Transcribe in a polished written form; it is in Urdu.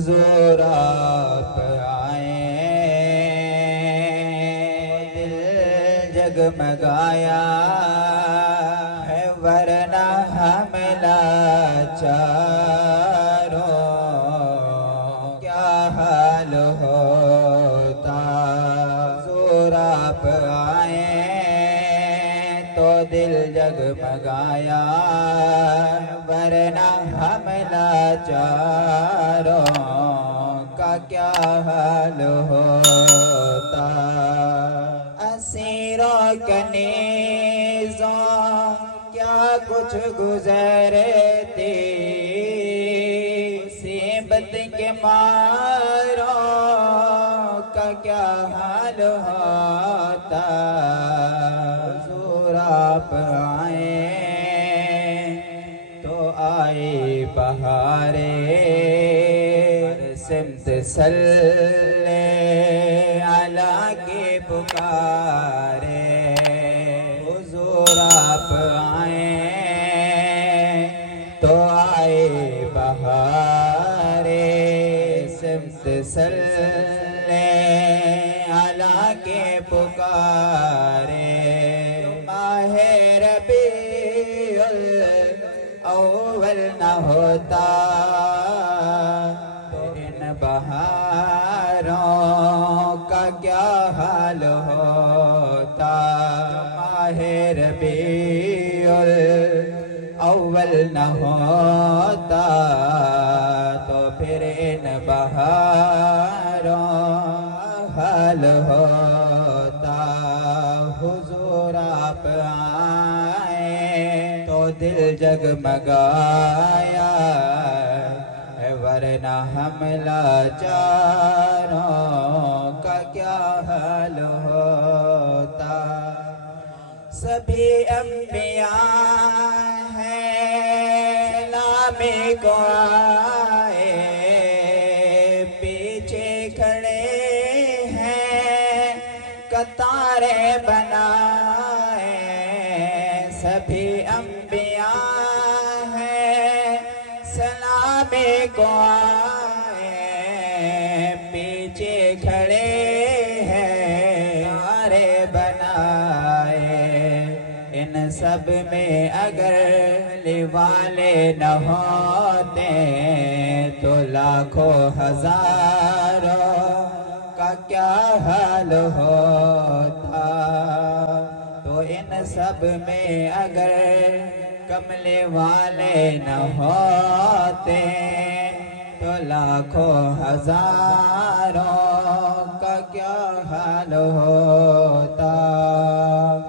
حضور آپ آئے، دل جگمگایا ہے، ورنہ ہم لاچاروں کیا حال ہوتا۔ حضور آپ آئے تو دل جگمگایا، ورنہ ہم لاچاروں کا کیا حال ہوتا۔ اسیروں کنیزوں کیا کچھ گزرتی، مصیبت کے ماروں کا کیا حال ہوتا۔ حضور آپ آئے تو آئی بہاریں، ہر سمت صلی علی کی پکارے۔ حضور آپ آئے تو آئے بہاریں، سمت صلی علی کے پکارے۔ ماہ ربیع الاول نہ ہوتا ان بہاروں کا کیا حال ہوتا۔ ماہ ربیع الاول نہ ہوتا تو پھر ان بہاروں حال ہوتا۔ حضور آپ آئے تو دل جگمگایا ہے، ورنہ ہم لاچاروں کا کیا حال ہوتا۔ سبھی انبیاء ہیں سلامی کو آئے، پیچھے کھڑے ہیں قطاریں بنائے۔ سبھی انبیاء ہیں سلامی کو آئے، پیچھے کھڑے ہیں قطاریں بنائے۔ ان سب میں اگر علی والے نہ ہوتے تو لاکھوں ہزاروں کا کیا حال ہوتا۔ تو ان سب میں اگر کملی والے نہ ہوتے تو لاکھوں ہزاروں کا کیا حال ہوتا۔